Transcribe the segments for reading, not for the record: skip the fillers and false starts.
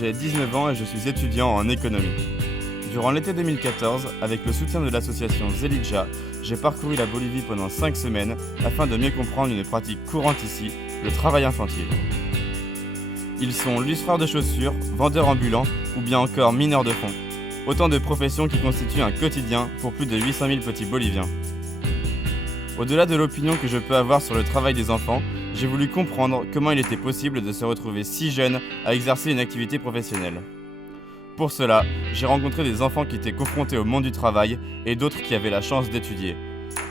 J'ai 19 ans et je suis étudiant en économie. Durant l'été 2014, avec le soutien de l'association Zelidja, j'ai parcouru la Bolivie pendant 5 semaines afin de mieux comprendre une pratique courante ici, le travail infantile. Ils sont lustreurs de chaussures, vendeurs ambulants ou bien encore mineurs de fonds. Autant de professions qui constituent un quotidien pour plus de 800 000 petits Boliviens. Au-delà de l'opinion que je peux avoir sur le travail des enfants, j'ai voulu comprendre comment il était possible de se retrouver si jeune à exercer une activité professionnelle. Pour cela, j'ai rencontré des enfants qui étaient confrontés au monde du travail et d'autres qui avaient la chance d'étudier.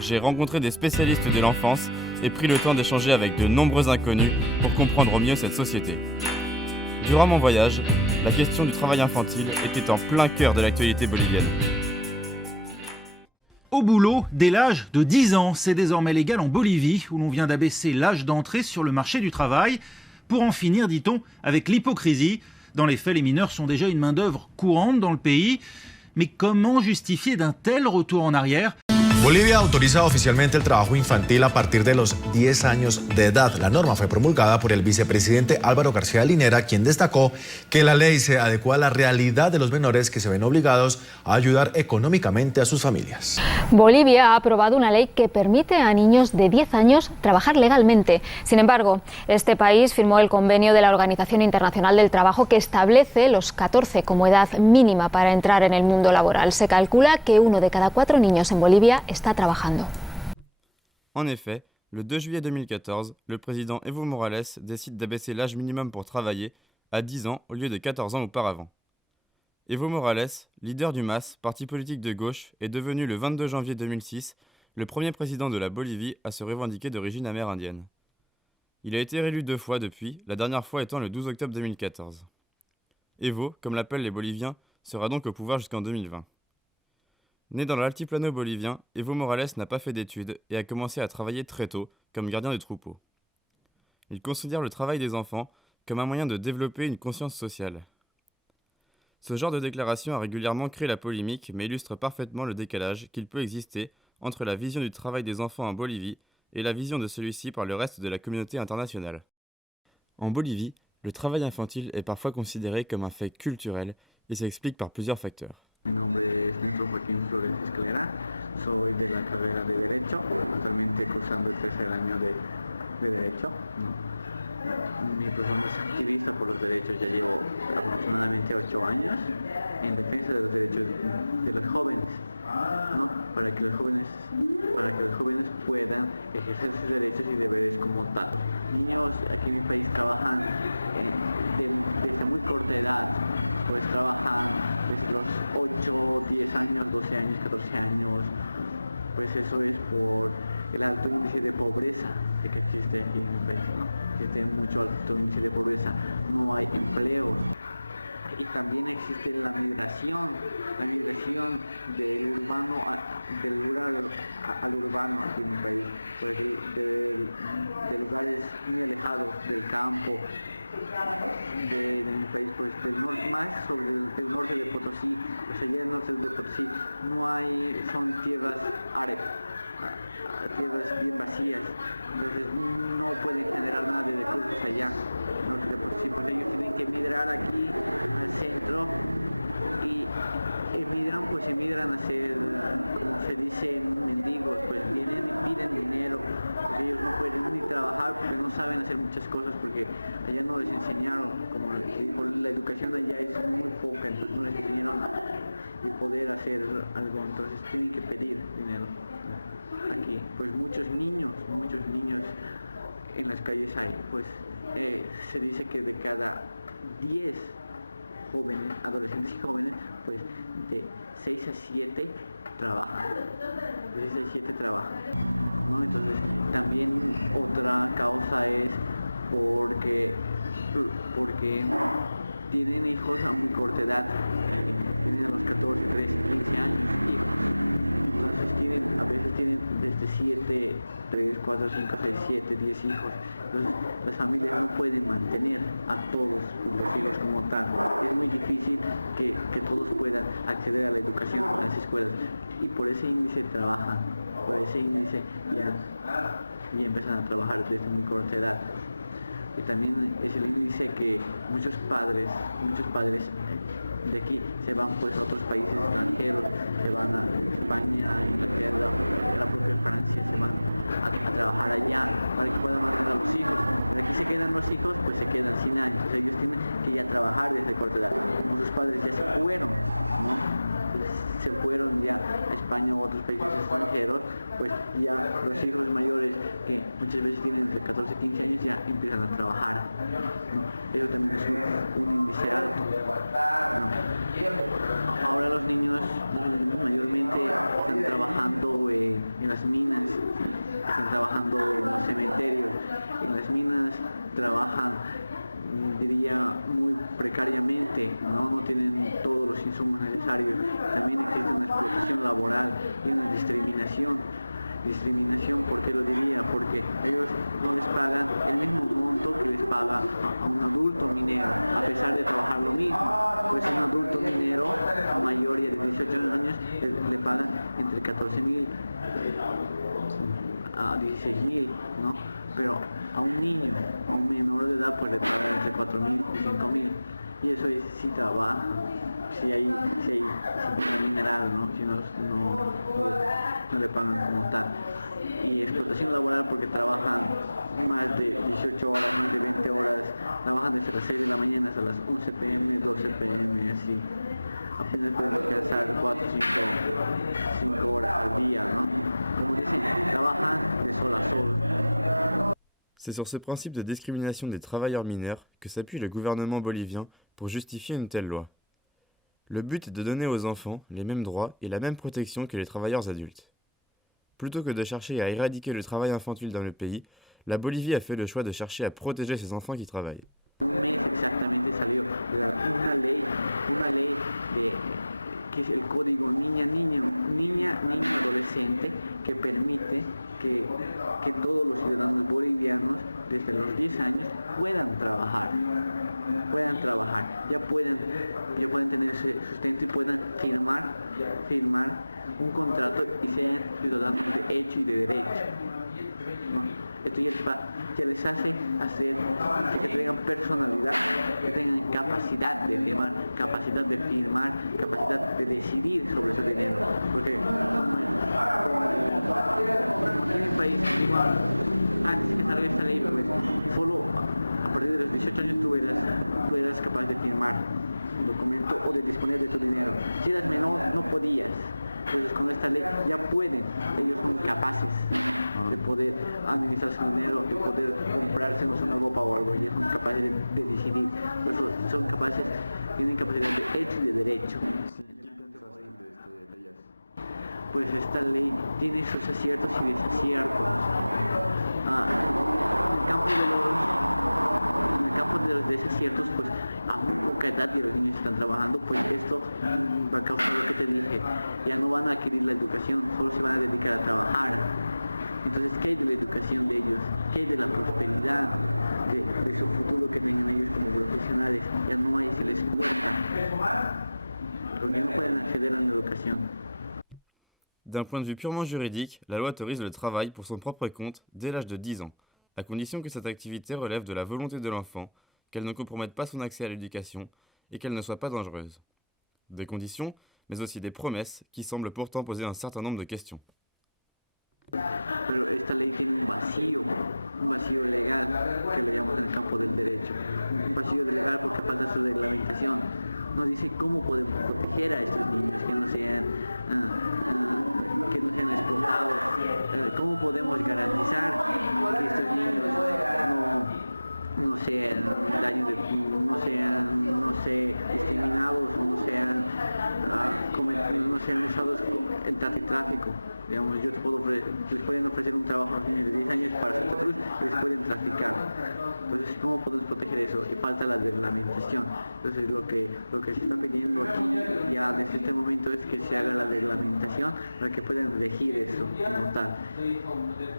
J'ai rencontré des spécialistes de l'enfance et pris le temps d'échanger avec de nombreux inconnus pour comprendre au mieux cette société. Durant mon voyage, la question du travail infantile était en plein cœur de l'actualité bolivienne. Au boulot, dès l'âge de 10 ans, c'est désormais légal en Bolivie, où l'on vient d'abaisser l'âge d'entrée sur le marché du travail, pour en finir, dit-on, avec l'hypocrisie. Dans les faits, les mineurs sont déjà une main-d'œuvre courante dans le pays. Mais comment justifier d'un tel retour en arrière ? Bolivia autoriza oficialmente el trabajo infantil a partir de los 10 años de edad. La norma fue promulgada por el vicepresidente Álvaro García Linera, quien destacó que la ley se adecua a la realidad de los menores que se ven obligados a ayudar económicamente a sus familias. Bolivia ha aprobado una ley que permite a niños de 10 años trabajar legalmente. Sin embargo, este país firmó el convenio de la Organización Internacional del Trabajo que establece los 14 como edad mínima para entrar en el mundo laboral. Se calcula que 1 de cada 4 niños en Bolivia está trabajando. En effet, le 2 juillet 2014, le président Evo Morales décide d'abaisser l'âge minimum pour travailler à 10 ans au lieu de 14 ans auparavant. Evo Morales, leader du MAS, parti politique de gauche, est devenu le 22 janvier 2006 le premier président de la Bolivie à se revendiquer d'origine amérindienne. Il a été réélu 2 fois depuis, la dernière fois étant le 12 octobre 2014. Evo, comme l'appellent les Boliviens, sera donc au pouvoir jusqu'en 2020. Né dans l'altiplano bolivien, Evo Morales n'a pas fait d'études et a commencé à travailler très tôt comme gardien de troupeau. Il considère le travail des enfants comme un moyen de développer une conscience sociale. Ce genre de déclaration a régulièrement créé la polémique mais illustre parfaitement le décalage qu'il peut exister entre la vision du travail des enfants en Bolivie et la vision de celui-ci par le reste de la communauté internationale. En Bolivie, le travail infantile est parfois considéré comme un fait culturel et s'explique par plusieurs facteurs. Mi nombre es Néstor Joaquín Flores Escalera, soy de la carrera de Derecho, actualmente cursando el 3er año de Derecho, ¿no? Mi persona es activista por los derechos, ya llevo aproximadamente 8 años en defensa de los derechos de los jóvenes, ¿no? Para que los jóvenes puedan ejercer sus derechos y deberes como tal. Niños aquí en mi país trabajan desde muy corta edad, pues trabajan desde los 8, 10 años, 12 años, 14 años, pues eso es por el alto índice de pobreza que existe aquí en el país, ¿no? Existe mucho alto índice de pobreza, no hay empleos. Y también existe la migración del rural al urbano aquí en el país, pues de lugares muy alejados del campo, de mi país, pues del norte, más sobre el norte de Potosí, pues allá del norte de Potosí son tierras áridas, tierras bien vacías, entonces no pueden generar nada de recursos allá, el norte de Potosí, pues ellos tienen que emigrar aquí al centro y emigran a ser, como se dice, mendigos, pues vienen y piden dinero, porque ellos no pueden ni trabajar porque no saben hacer muchas cosas, porque allá no les enseñaron, como digo, la educación allá es muy poca, entonces no les enseñaron a poder hacer algo, entonces tienen que pedir dinero. Aquí, pues muchos niños en las calles hay, pues se dice que de cada 10 jóvenes, adolescentes y jóvenes, pues de 6 a 7 trabajan, ¿no? Entonces también otra causa es porque tienen hijos a muy corta edad, tienen a los 14, 13, 15 años hijos, entonces a veces tienen desde 7, 3, 4, 5, 6, 7, 10 hijos, entonces las familias no pueden mantener a todos los hijos como tal, es muy difícil que todos puedan acceder a la educación a las escuelas y por ese índice trabajan, por ese índice ya empiezan a trabajar desde muy corta edad. y también es el índice que muchos padres de aquí se van pues a otros países extranjeros, se van a España, Inglaterra, la propia Francia, se van a trabajar allá para que puedan mantener a los hijos. De aquí se quedan los hijos, pues se quedan sin nada, entonces ellos tienen que ya trabajar desde corta edad. Como sus padres ya se fueron, ¿no? Se fueron ya a España u otros países extranjeros, pues ya los hijos mayores, que muchas veces tienen entre 14 y 15 años, ya empiezan a trabajar, ¿no? Eso también es un índice alto, ¿no? Ahora los niños mayormente están trabajando en las minas, están trabajando en los cementerios. En las minas trabajan, diría, muy precariamente, no tienen todos los insumos necesarios. También existe una explotación laboral y una discriminación. ¿Por qué lo diría? Porque ellos no les pagan el mismo monto que les paga a un adulto minero, a pesar de trabajar lo mismo. Pues un adulto minero mayor ya de 18 años le pagan entre 14.000 a 16.000, ¿no? Pero a un niño, a un menor de edad, pues le pagan entre 4.000 y 5.000. Y eso es si trabaja, si hay mineral, ¿no? Si no le pagan como tal. Y explotación laboral porque trabajan más de 18 horas, más de 20 horas, trabajan desde las 6 de la mañana hasta las 11 p.m., 12 p.m., así. Apenas pueden descansar 4 o 5 horas al día, ¿no? Como dicen, trabajan de sol a sol. C'est sur ce principe de discrimination des travailleurs mineurs que s'appuie le gouvernement bolivien pour justifier une telle loi. Le but est de donner aux enfants les mêmes droits et la même protection que les travailleurs adultes. Plutôt que de chercher à éradiquer le travail infantile dans le pays, la Bolivie a fait le choix de chercher à protéger ses enfants qui travaillent. Un mes exactamente salió una ley que es el código niña adolescente, que permite que todos los ciudadanos bolivianos desde los 10 años puedan trabajar, ya pueden tener sustento y puedan firmar un contrato y sean ciudadanos de hecho y de derecho, ¿no? Esto ya les hace que tengan personalidad, que tengan capacidad de firmar, capacidad de decidir sobre su dinero. Porque como en el país, igual, antes que salga esta ley, pues, solo a partir de los 18 años tú eras capaz de firmar un documento o de disponer de tu dinero. Si eras menor, no podías. Entonces con esta ley ya pueden, ellos son capaces de poder administrar su dinero, de poder comprarse una ropa o algo, ellos son capaces de decidir, por eso son capaces, tienen capacidad de hecho y de derecho. Pues esta ley tiene sus aciertos y desaciertos. En el campo de los desaciertos, pues a muy poca edad y los niños están trabajando, pues esto va a causar lo que te dije, ya no van a adquirir la educación, solo se van a dedicar a trabajar. Entonces, ¿qué hay de la educación de ellos? ¿Qué hay de la prosperidad, de su futuro que tengan ellos como profesionales? Ya no hay, se les corta, porque no pueden acceder a la educación. D'un point de vue purement juridique, la loi autorise le travail pour son propre compte dès l'âge de 10 ans, à condition que cette activité relève de la volonté de l'enfant, qu'elle ne compromette pas son accès à l'éducation et qu'elle ne soit pas dangereuse. Des conditions, mais aussi des promesses qui semblent pourtant poser un certain nombre de questions. Pero esta ley tiene un vacío legal, que le llamamos en el campo del derecho. Un vacío legal porque falta su reglamentación. Nos dice cómo podemos proteger a estos niños que no sean explotados, cómo podemos garantizar que estos niños no sean discriminados o no sean usados en tráfico. Digamos, les pueden ofrecer un trabajo a los niños de 10 años para Santa Cruz y les pueden traficar. Entonces, ¿cómo podemos proteger eso? Y falta la reglamentación. Entonces, lo que se está pidiendo aquí ya desde este momento es que se haga la reglamentación para que puedan regir eso como tal.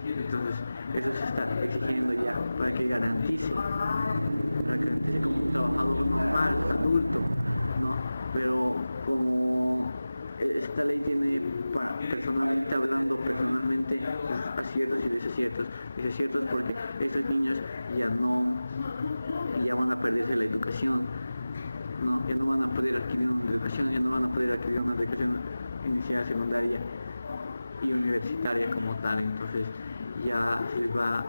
Entonces, eso se está exigiendo ya para que garantice como un trabajador normal, adulto, ¿no? Pero como esta ley tiene, personalmente hablando, aciertos y desaciertos. Desaciertos porque estos niños ya van a perderse la educación, ¿no? Ya no van a poder adquirir una educación, inicial, secundaria y universitaria como tal. Entonces ya se les va a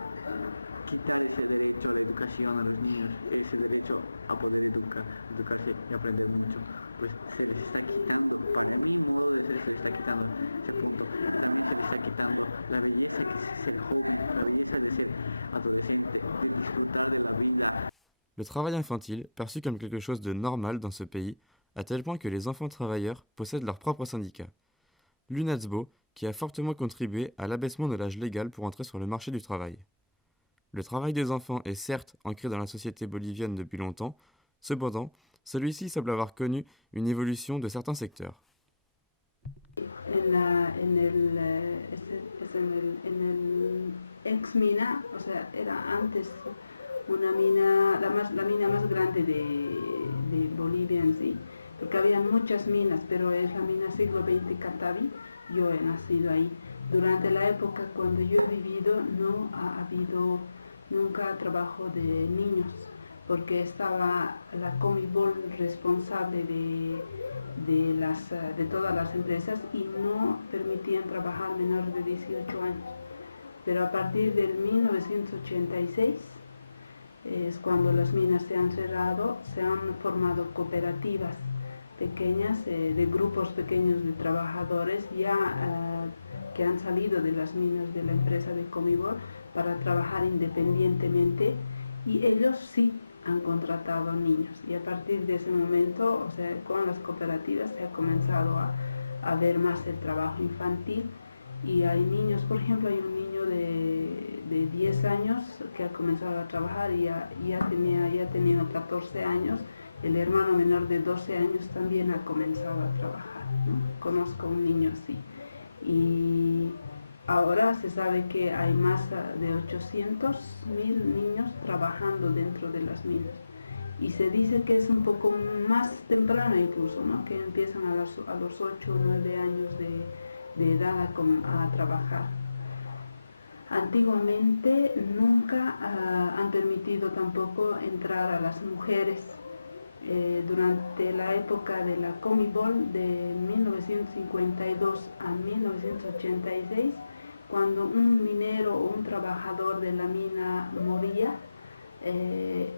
quitar ese derecho a la educación a los niños, ese derecho a poder educarse y aprender mucho. Pues se les está quitando, para mi modo de ser, se les está quitando ese punto. Y también se les está quitando la belleza que es ser joven, la belleza de ser adolescente, de disfrutar de la vida. Le travail infantile, perçu comme quelque chose de normal dans ce pays, à tel point que les enfants travailleurs possèdent leur propre syndicat. L'UNATSBO, qui a fortement contribué à l'abaissement de l'âge légal pour entrer sur le marché du travail. Le travail des enfants est certes ancré dans la société bolivienne depuis longtemps, cependant, celui-ci semble avoir connu une évolution de certains secteurs. En el ex mina, o sea, era antes una mina, la mina más grande de Bolivia en sí, porque había muchas minas, pero es la mina siglo XX Catavi. Yo he nacido ahí. Durante la época cuando yo he vivido no ha habido nunca trabajo de niños, porque estaba la Comibol responsable de todas las empresas y no permitían trabajar menores de 18 años. Pero a partir del 1986 es cuando las minas se han cerrado, se han formado cooperativas pequeñas, de grupos pequeños de trabajadores que han salido de las minas de la empresa de Comibol para trabajar independientemente, y ellos sí han contratado niños, y a partir de ese momento, o sea, con las cooperativas se ha comenzado a ver más el trabajo infantil, y hay niños, por ejemplo, hay un niño de 10 años que ha comenzado a trabajar y ya ha tenido 14 años, el hermano menor de 12 años también ha comenzado a trabajar, ¿no? Conozco un niño así, y ahora se sabe que hay más de 800.000 niños trabajando dentro de las minas, y se dice que es un poco más temprano incluso, ¿no? Que empiezan a los 8 o 9 años de edad a trabajar. Antiguamente nunca han permitido tampoco entrar a las mujeres. Durante la época de la Comibol de 1952 a 1986, cuando un minero o un trabajador de la mina moría, el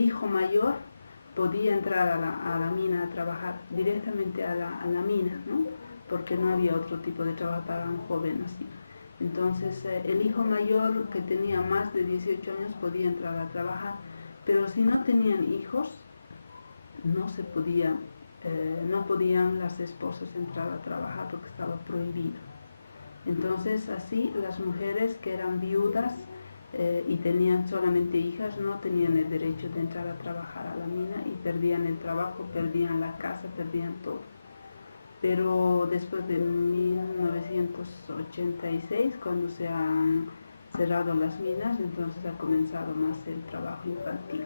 hijo mayor podía entrar a la mina a trabajar directamente a la mina, ¿no? Porque no había otro tipo de trabajo para un joven así. Entonces el hijo mayor que tenía más de 18 años podía entrar a trabajar, pero si no tenían hijos no podían las esposas entrar a trabajar porque estaba prohibido. Entonces así las mujeres que eran viudas y tenían solamente hijas no tenían el derecho de entrar a trabajar a la mina, y perdían el trabajo, perdían la casa, perdían todo. Pero después de 1986, cuando se han cerrado las minas, entonces ha comenzado más el trabajo infantil.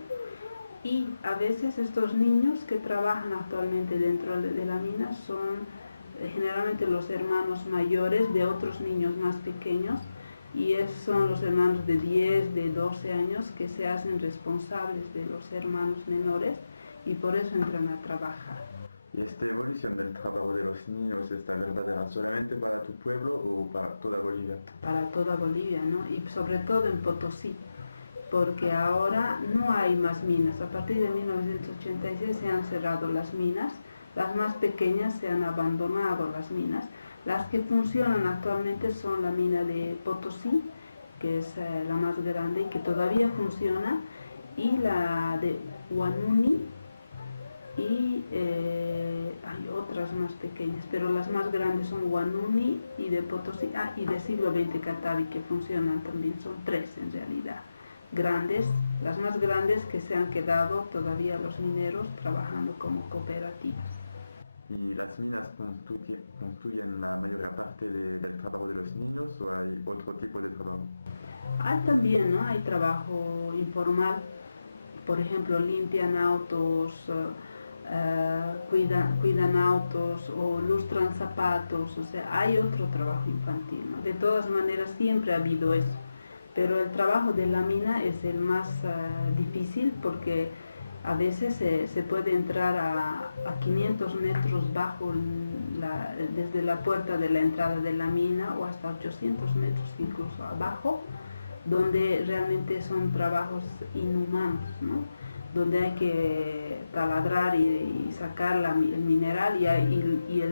Y a veces estos niños que trabajan actualmente dentro de la mina son generalmente los hermanos mayores de otros niños más pequeños, y son los hermanos de 10, de 12 años que se hacen responsables de los hermanos menores, y por eso entran a trabajar. ¿Y esta evolución del trabajo de los niños está verdadera solamente para tu pueblo o para toda Bolivia? Para toda Bolivia, ¿no? Y sobre todo en Potosí, porque ahora no hay más minas. A partir de 1986 se han cerrado las minas, las más pequeñas se han abandonado las minas. Las que funcionan actualmente son la mina de Potosí, que es la más grande y que todavía funciona, y la de Huanuni, y hay otras más pequeñas, pero las más grandes son Huanuni y de Potosí, y de siglo XX Catavi, que funcionan también. Son 3 en realidad, grandes, las más grandes que se han quedado todavía los mineros trabajando como cooperativas. ¿Y las minas constituyen la mayor parte del trabajo de los niños o hay otro tipo de trabajo? Hay también, ¿no? Hay trabajo informal, por ejemplo, limpian autos, cuidan autos o lustran zapatos, o sea, hay otro trabajo infantil, ¿no? De todas maneras siempre ha habido eso, pero el trabajo de la mina es el más difícil porque a veces se puede entrar a 500 metros bajo desde la puerta de la entrada de la mina o hasta 800 metros incluso abajo, donde realmente son trabajos inhumanos, ¿no? Donde hay que taladrar y sacar el mineral y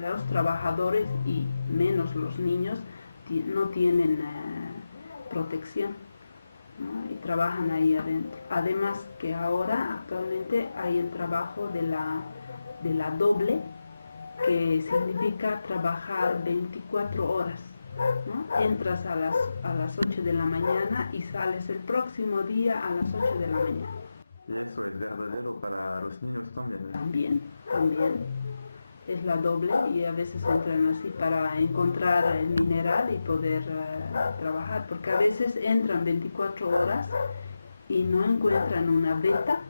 los trabajadores y menos los niños no tienen protección, ¿no? Y trabajan ahí adentro. Además que ahora actualmente hay el trabajo de la doble, que significa trabajar 24 horas, ¿no? Entras a las 8 de la mañana y sales el próximo día a las 8 de la mañana. ¿Y eso es verdadero para los niños también? También. Es la doble y a veces entran así para encontrar el mineral y poder trabajar, porque a veces entran 24 horas y no encuentran una veta,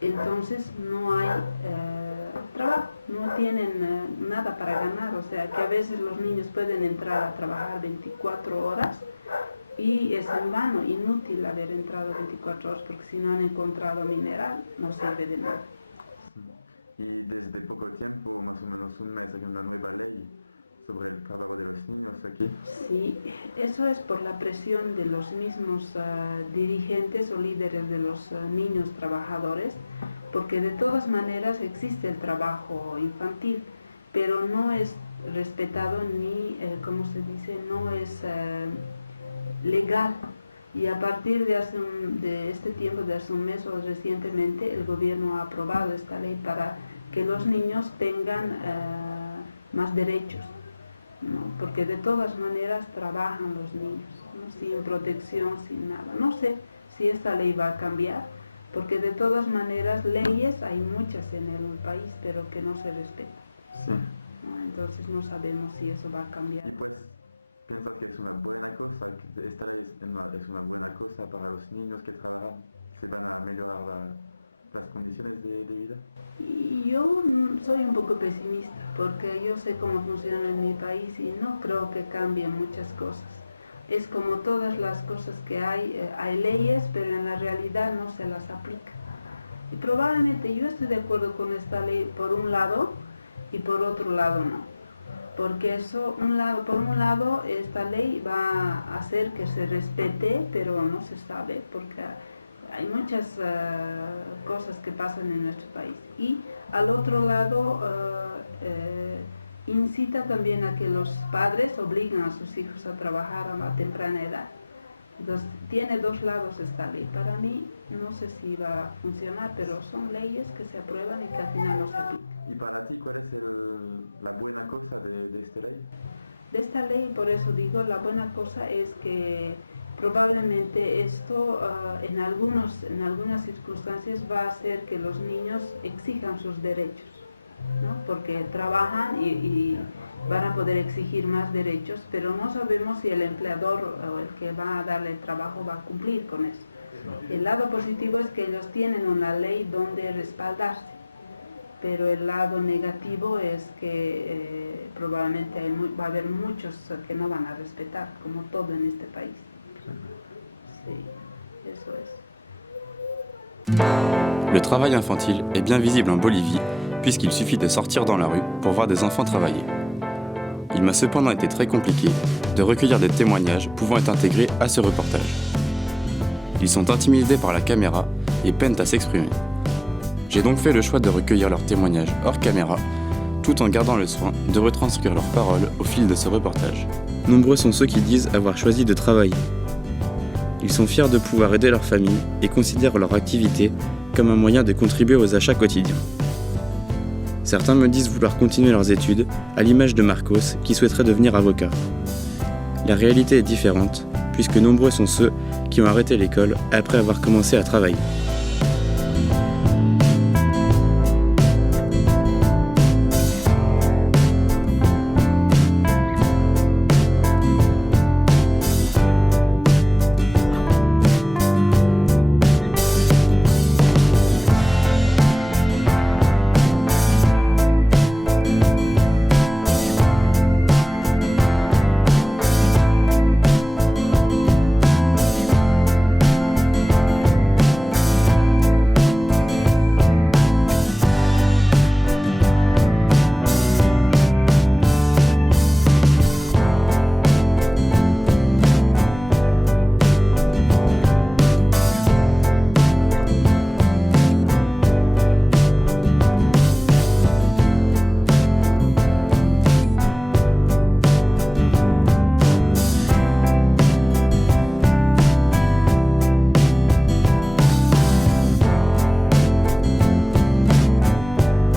entonces no hay trabajo, no tienen nada para ganar, o sea que a veces los niños pueden entrar a trabajar 24 horas y es en vano, inútil haber entrado 24 horas porque si no han encontrado mineral no sirve de nada. Y desde poco tiempo, más o menos un mes, hay una nueva ley sobre el trabajo de los niños aquí. Sí, eso es por la presión de los mismos dirigentes o líderes de los niños trabajadores, porque de todas maneras existe el trabajo infantil, pero no es respetado ni, ¿cómo se dice?, no es legal. Y a partir de este tiempo, de hace un mes o recientemente, el gobierno ha aprobado esta ley para que los niños tengan más derechos, ¿no? Porque de todas maneras trabajan los niños, ¿no? Sin protección, sin nada. No sé si esta ley va a cambiar, porque de todas maneras leyes hay muchas en el país, pero que no se respetan. Sí. ¿No? Entonces no sabemos si eso va a cambiar. Y pues, ¿piensas que es una buena cosa? Que esta ley es una buena cosa para los niños que trabajan? ¿Se van a mejorar las condiciones de vida? Y yo soy un poco pesimista porque yo sé cómo funciona en mi país y no creo que cambien muchas cosas. Es como todas las cosas que hay leyes, pero en la realidad no se las aplica. Y probablemente yo estoy de acuerdo con esta ley por un lado y por otro lado no. Porque eso, por un lado, esta ley va a hacer que se respete, pero no se sabe, porque hay muchas cosas que pasan en nuestro país. Y al otro lado, incita también a que los padres obliguen a sus hijos a trabajar a una temprana edad. Entonces, tiene dos lados esta ley. Para mí, no sé si va a funcionar, pero son leyes que se aprueban y que al final no se aplican. ¿Y para ti cuál es la buena cosa de esta ley? De esta ley, por eso digo, la buena cosa es que probablemente esto en algunas circunstancias va a hacer que los niños exijan sus derechos, ¿no? Porque trabajan y van a poder exigir más derechos, pero no sabemos si el empleador o el que va a darle el trabajo va a cumplir con eso. El lado positivo es que ellos tienen una ley donde respaldarse, pero el lado negativo es que probablemente va a haber muchos que no van a respetar, como todo en este país. Sí, eso es. Le travail infantile est bien visible en Bolivie, puisqu'il suffit de sortir dans la rue pour voir des enfants travailler. Il m'a cependant été très compliqué de recueillir des témoignages pouvant être intégrés à ce reportage. Ils sont intimidés par la caméra et peinent à s'exprimer. J'ai donc fait le choix de recueillir leurs témoignages hors caméra, tout en gardant le soin de retranscrire leurs paroles au fil de ce reportage. Nombreux sont ceux qui disent avoir choisi de travailler. Ils sont fiers de pouvoir aider leur famille et considèrent leur activité comme un moyen de contribuer aux achats quotidiens. Certains me disent vouloir continuer leurs études, à l'image de Marcos, qui souhaiterait devenir avocat. La réalité est différente, puisque nombreux sont ceux qui ont arrêté l'école après avoir commencé à travailler.